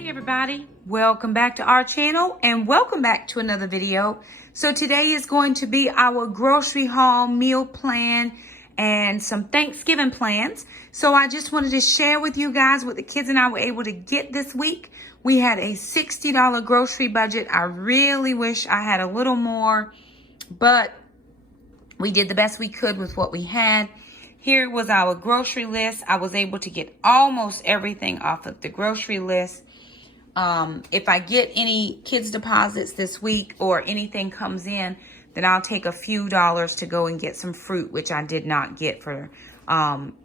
Hey everybody, welcome back to our channel and welcome back to another video. So today is going to be our grocery haul, meal plan, and some Thanksgiving plans. So I just wanted to share with you guys what the kids and I were able to get this week. We had a $60 grocery budget. I really wish I had a little more, but we did the best we could with what we had. Here was our grocery list. I was able to get almost everything off of the grocery list. If I get any kids deposits this week or anything comes in, then I'll take a few dollars to go and get some fruit, which I did not get for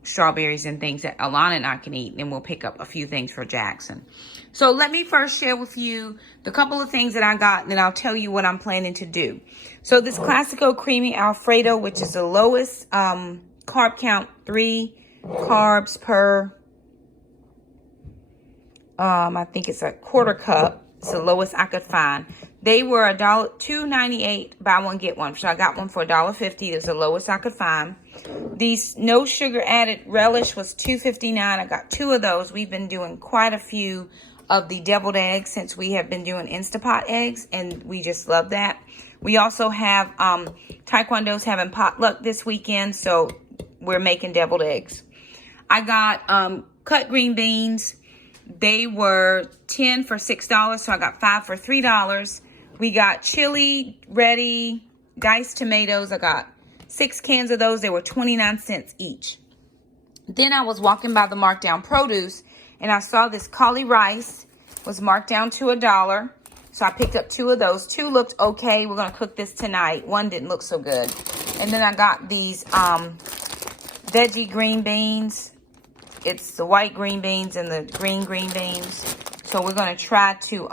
strawberries and things that Alana and I can eat. And then we'll pick up a few things for Jackson. So let me first share with you the couple of things that I got, and then I'll tell you what I'm planning to do. So this Classico Creamy Alfredo, which is the lowest carb count, 3 carbs per I think it's a quarter cup. It's the lowest I could find. They were $2.98 buy one get one. So I got one for $1.50. It's the lowest I could find. These no sugar added relish was $2.59. I got 2 of those. We've been doing quite a few of the deviled eggs since we have been doing Instapot eggs, and we just love that. We also have Taekwondo's having potluck this weekend, so we're making deviled eggs. I got cut green beans. They were 10 for $6, so I got 5 for $3. We got chili ready, diced tomatoes. I got 6 cans of those. They were 29 cents each. Then I was walking by the markdown produce, and I saw this cauli rice was marked down to $1. So I picked up 2 of those. 2 looked okay. We're going to cook this tonight. 1 didn't look so good. And then I got these veggie green beans. It's the white green beans and the green beans. So we're going to try to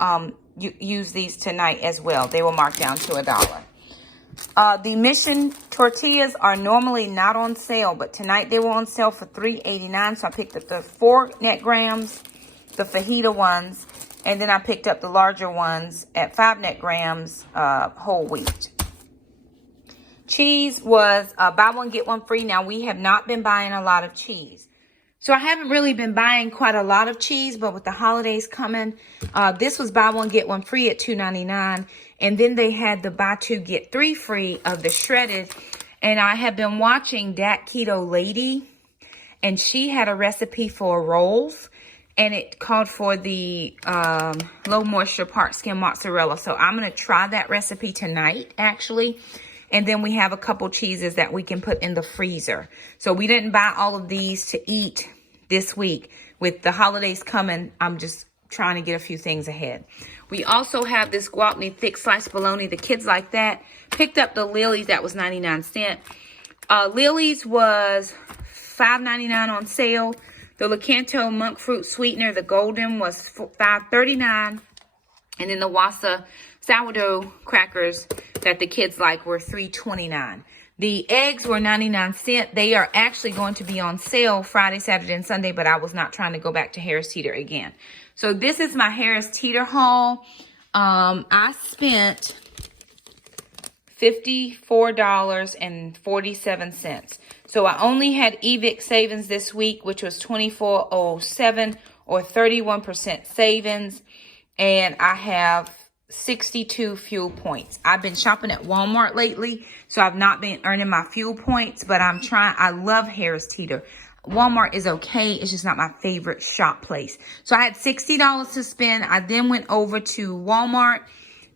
use these tonight as well. They were marked down to $1. The Mission tortillas are normally not on sale, but tonight they were on sale for $3.89. So I picked up the 4 net grams, the fajita ones, and then I picked up the larger ones at 5 net grams whole wheat. Cheese was buy one, get one free. Now, we have not been buying a lot of cheese. So I haven't really been buying quite a lot of cheese, but with the holidays coming, this was buy one, get one free at $2.99. And then they had the buy 2, get 3 free of the shredded. And I have been watching that Keto lady, and she had a recipe for rolls, and it called for the low moisture part skim mozzarella. So I'm going to try that recipe tonight, actually. And then we have a couple cheeses that we can put in the freezer. So we didn't buy all of these to eat this week. With the holidays coming, I'm just trying to get a few things ahead. We also have this Gwaltney thick sliced bologna. The kids like that. Picked up the Lily's. That was 99 cents. Lily's was $5.99 on sale. The Lakanto monk fruit sweetener, the golden, was $5.39. And then the Wassa sourdough crackers that the kids like were $3.29. The eggs were 99 cents. They are actually going to be on sale Friday, Saturday, and Sunday, but I was not trying to go back to Harris Teeter again. So this is my Harris Teeter haul. I spent $54.47. So I only had EVIC savings this week, which was $24.07 or 31% savings. And I have 62 fuel points. I've been shopping at Walmart lately, so I've not been earning my fuel points, but I'm trying. I love Harris Teeter. Walmart is okay. It's just not my favorite shop place. So I had $60 to spend. I then went over to Walmart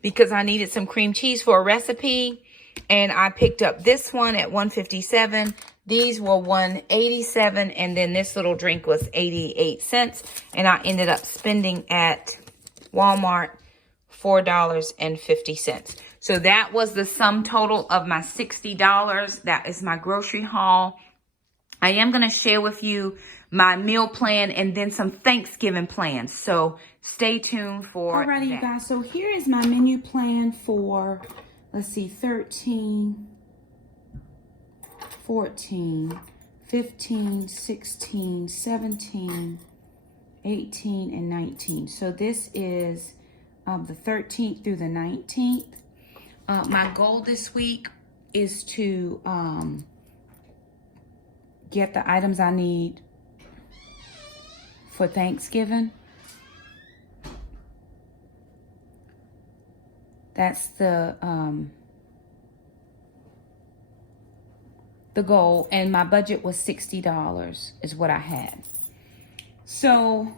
because I needed some cream cheese for a recipe, and I picked up this one at $1.57. These were $1.87, and then this little drink was 88 cents, and I ended up spending at Walmart $4.50. So that was the sum total of my $60. That is my grocery haul. I am going to share with you my meal plan and then some Thanksgiving plans. So stay tuned for that. Alrighty, you guys. So here is my menu plan for, let's see, 13, 14, 15, 16, 17, 18, and 19. So this is the 13th through the 19th. My goal this week is to get the items I need for Thanksgiving. That's the goal, and my budget was $60 is what I had. So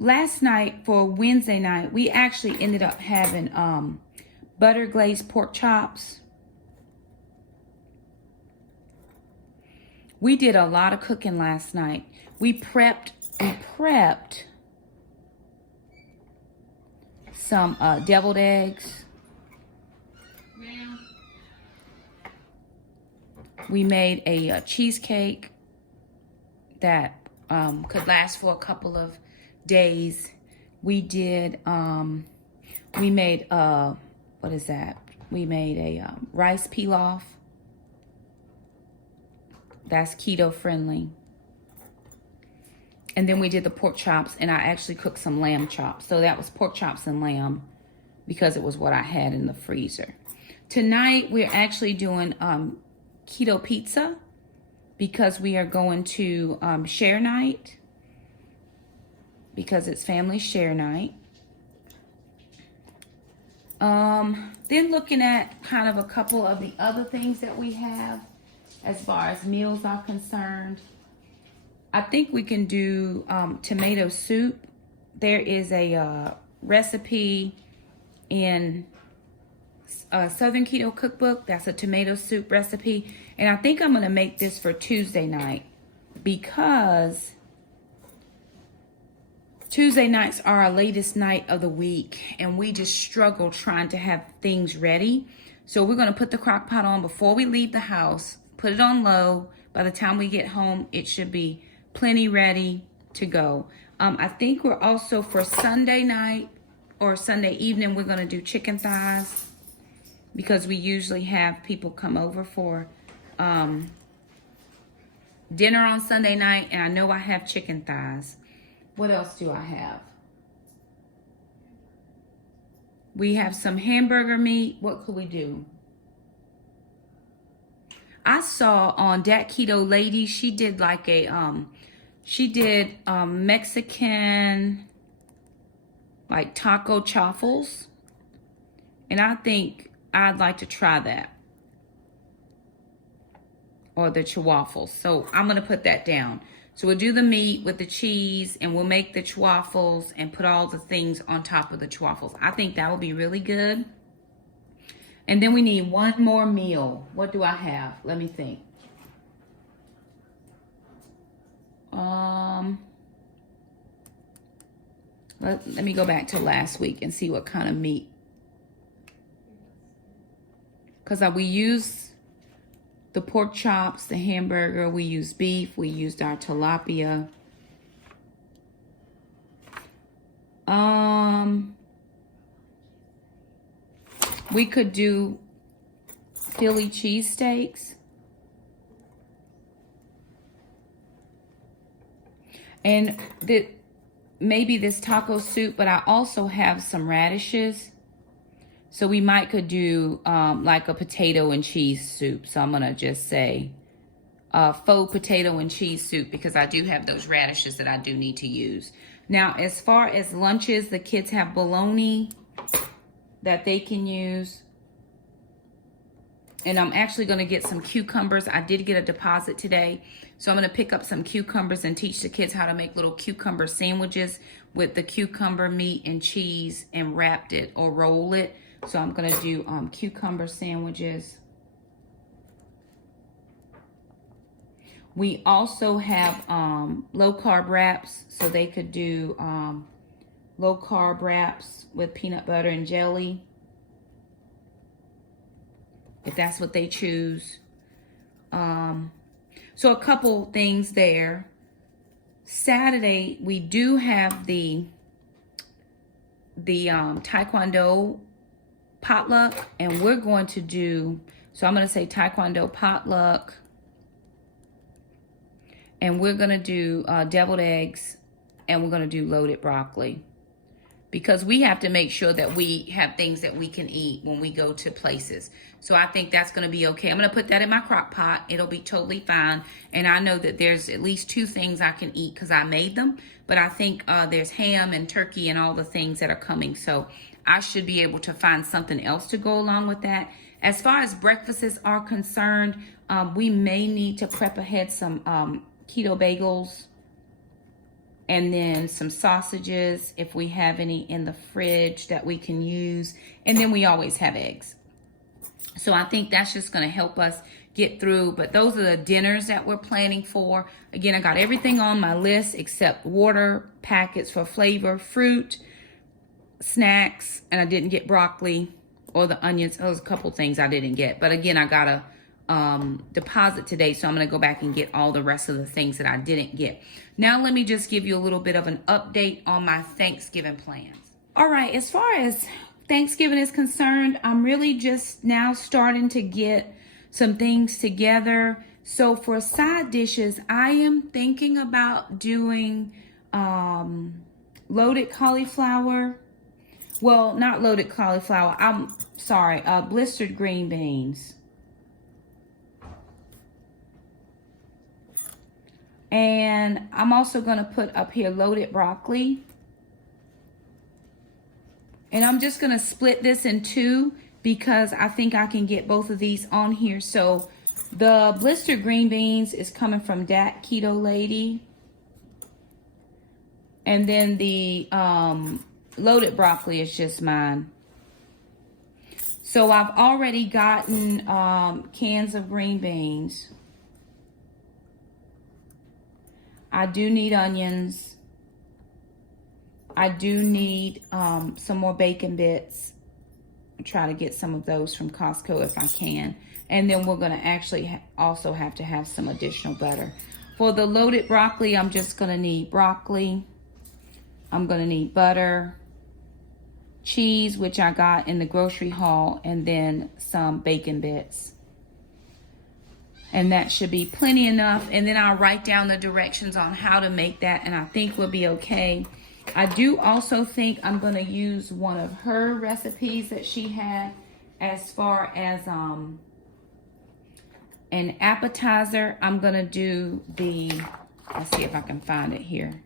last night for Wednesday night, we actually ended up having butter glazed pork chops. We did a lot of cooking last night. We prepped some deviled eggs. We made a cheesecake that could last for a couple of days. We did, we made, what is that? We made a rice pilaf. That's keto friendly. And then we did the pork chops, and I actually cooked some lamb chops. So that was pork chops and lamb because it was what I had in the freezer. Tonight, we're actually doing keto pizza because we are going to share night because it's family share night. Then looking at kind of a couple of the other things that we have as far as meals are concerned. I think we can do tomato soup. There is a recipe in Southern Keto Cookbook. That's a tomato soup recipe. And I think I'm going to make this for Tuesday night because Tuesday nights are our latest night of the week, and we just struggle trying to have things ready. So we're going to put the crock pot on before we leave the house, put it on low. By the time we get home, it should be plenty ready to go. I think we're also for Sunday night or Sunday evening, we're going to do chicken thighs because we usually have people come over for dinner on Sunday night, and I know I have chicken thighs. What else do I have? We have some hamburger meat. What could we do? I saw on Dat Keto Lady, she did like a Mexican like taco chaffles, and I think I'd like to try that, or the chawaffles. So I'm gonna put that down. So we'll do the meat with the cheese, and we'll make the chawaffles and put all the things on top of the chawaffles. I think that will be really good. And then we need one more meal. What do I have? Let me think. Let me go back to last week and see what kind of meat. Because we use the pork chops, the hamburger, we use beef, we used our tilapia. We could do Philly cheesesteaks. And maybe this taco soup, but I also have some radishes. So we could do like a potato and cheese soup. So I'm gonna just say faux potato and cheese soup because I do have those radishes that I do need to use. Now, as far as lunches, the kids have bologna that they can use. And I'm actually gonna get some cucumbers. I did get a deposit today. So I'm gonna pick up some cucumbers and teach the kids how to make little cucumber sandwiches with the cucumber meat and cheese and wrapped it or roll it. So I'm gonna do cucumber sandwiches. We also have low carb wraps, so they could do low carb wraps with peanut butter and jelly, if that's what they choose. So a couple things there. Saturday, we do have the Taekwondo potluck, and we're going to do, so I'm going to say Taekwondo potluck, and we're going to do deviled eggs, and we're going to do loaded broccoli because we have to make sure that we have things that we can eat when we go to places. So I think that's going to be okay. I'm going to put that in my crock pot. It'll be totally fine. And I know that there's at least 2 things I can eat because I made them. But I think there's ham and turkey and all the things that are coming. So I should be able to find something else to go along with that. As far as breakfasts are concerned, we may need to prep ahead some keto bagels and then some sausages if we have any in the fridge that we can use. And then we always have eggs. So I think that's just going to help us get through. But those are the dinners that we're planning for. Again, I got everything on my list except water packets for flavor, fruit, snacks, and I didn't get broccoli or the onions. There's a couple things I didn't get. But again, I got a deposit today, so I'm going to go back and get all the rest of the things that I didn't get. Now let me just give you a little bit of an update on my Thanksgiving plans. All right, as far as Thanksgiving is concerned, I'm really just now starting to get some things together. So for side dishes, I am thinking about doing loaded cauliflower. Well, not loaded cauliflower. I'm sorry, blistered green beans. And I'm also going to put up here loaded broccoli. And I'm just going to split this in 2 because I think I can get both of these on here. So the blistered green beans is coming from that Keto Lady. And then the loaded broccoli is just mine. So I've already gotten cans of green beans. I do need onions. I do need some more bacon bits. I'll try to get some of those from Costco if I can. And then we're going to actually also have to have some additional butter. For the loaded broccoli, I'm just going to need broccoli. I'm going to need butter, cheese, which I got in the grocery haul, and then some bacon bits. And that should be plenty enough. And then I'll write down the directions on how to make that, and I think we'll be okay. I do also think I'm going to use one of her recipes that she had as far as an appetizer. I'm going to do the, let's see if I can find it here.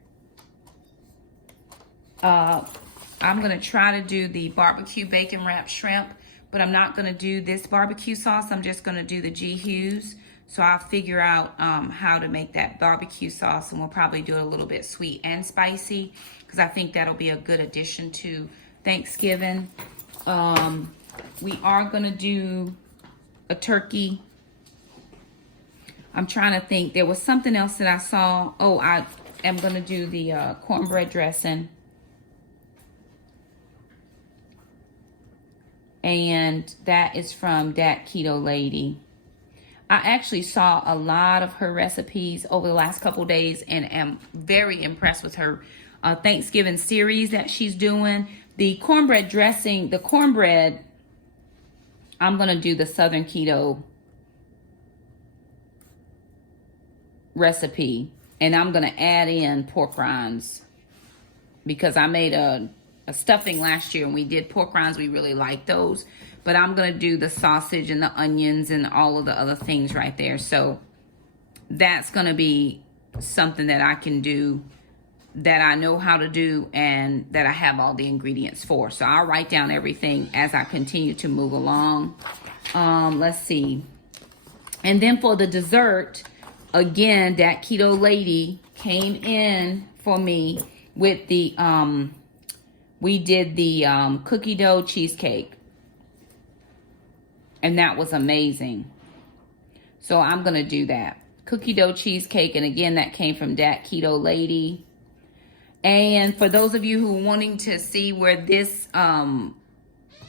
I'm going to try to do the barbecue bacon wrapped shrimp, but I'm not going to do this barbecue sauce. I'm just going to do the G. Hughes. So I'll figure out how to make that barbecue sauce, and we'll probably do it a little bit sweet and spicy because I think that'll be a good addition to Thanksgiving. We are going to do a turkey. I'm trying to think. There was something else that I saw. Oh, I am going to do the cornbread dressing. And that is from that Keto Lady. I actually saw a lot of her recipes over the last couple days and am very impressed with her Thanksgiving series that she's doing. The cornbread dressing, the cornbread, I'm going to do the Southern Keto recipe. And I'm going to add in pork rinds because I made a stuffing last year and we did pork rinds. We really like those. But I'm going to do the sausage and the onions and all of the other things right there. So that's going to be something that I can do, that I know how to do, and that I have all the ingredients for. So I'll write down everything as I continue to move along. Let's see. And then for the dessert, again, that Keto Lady came in for me with the, we did the cookie dough cheesecake. And that was amazing. So I'm going to do that. Cookie dough cheesecake. And again, that came from that Keto Lady. And for those of you who are wanting to see where this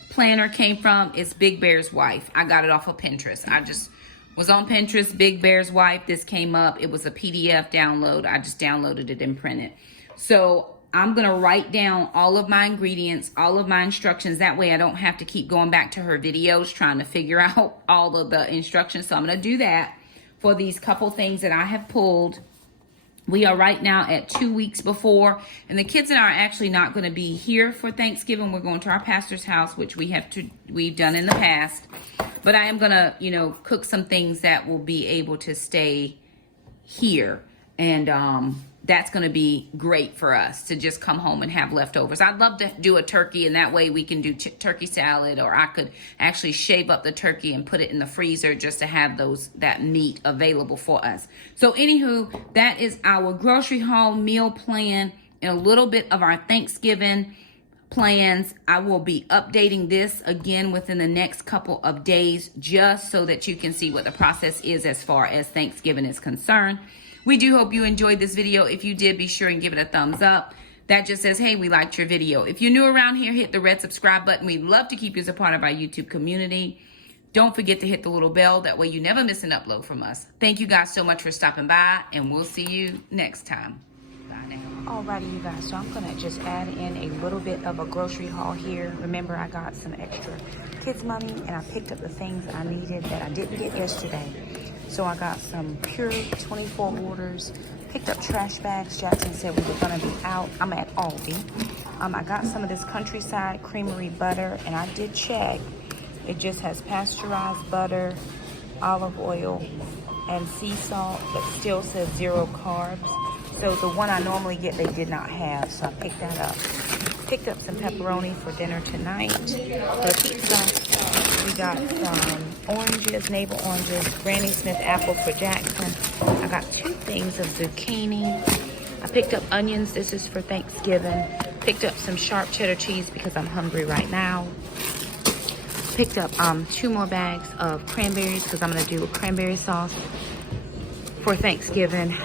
planner came from, it's Big Bear's Wife. I got it off of Pinterest. I just was on Pinterest, Big Bear's Wife. This came up. It was a PDF download. I just downloaded it and printed. So I'm going to write down all of my ingredients, all of my instructions. That way I don't have to keep going back to her videos trying to figure out all of the instructions. So I'm going to do that for these couple things that I have pulled We are right now at 2 weeks before, and the kids and I are actually not going to be here for Thanksgiving. We're going to our pastor's house, which we've done in the past. But I am going to, you know, cook some things that will be able to stay here. And that's going to be great for us to just come home and have leftovers. I'd love to do a turkey, and that way we can do turkey salad, or I could actually shave up the turkey and put it in the freezer just to have that meat available for us. So anywho, that is our grocery haul meal plan and a little bit of our Thanksgiving plans. I will be updating this again within the next couple of days, just so that you can see what the process is as far as Thanksgiving is concerned. We do hope you enjoyed this video. If you did, be sure and give it a thumbs up. That just says, hey, we liked your video. If you're new around here, hit the red subscribe button. We'd love to keep you as a part of our YouTube community. Don't forget to hit the little bell. That way you never miss an upload from us. Thank you guys so much for stopping by, and we'll see you next time. Bye now. Alrighty, you guys. So I'm going to just add in a little bit of a grocery haul here. Remember, I got some extra kids money, and I picked up the things I needed that I didn't get yesterday. So I got some Pure 24 waters, picked up trash bags. Jackson said we were gonna be out. I'm at Aldi. I got some of this Countryside Creamery butter, and I did check. It just has pasteurized butter, olive oil, and sea salt, but still says 0 carbs. So the one I normally get, they did not have, so I picked that up. Picked up some pepperoni for dinner tonight. For pizza, we got some oranges, navel oranges, Granny Smith apples for Jackson. I got 2 things of zucchini. I picked up onions. This is for Thanksgiving. Picked up some sharp cheddar cheese because I'm hungry right now. Picked up 2 more bags of cranberries because I'm going to do a cranberry sauce for Thanksgiving.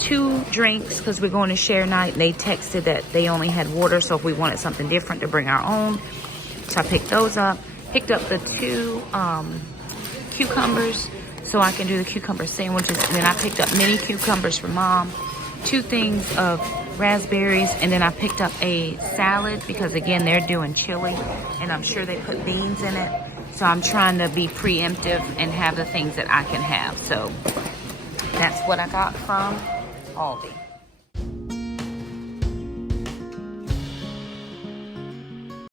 2 drinks because we're going to share night. They texted that they only had water, so if we wanted something different to bring our own. So I picked those up. Picked up the 2 cucumbers so I can do the cucumber sandwiches. And then I picked up mini cucumbers for Mom. 2 things of raspberries. And then I picked up a salad because, again, they're doing chili. And I'm sure they put beans in it. So I'm trying to be preemptive and have the things that I can have. So that's what I got from Aldi.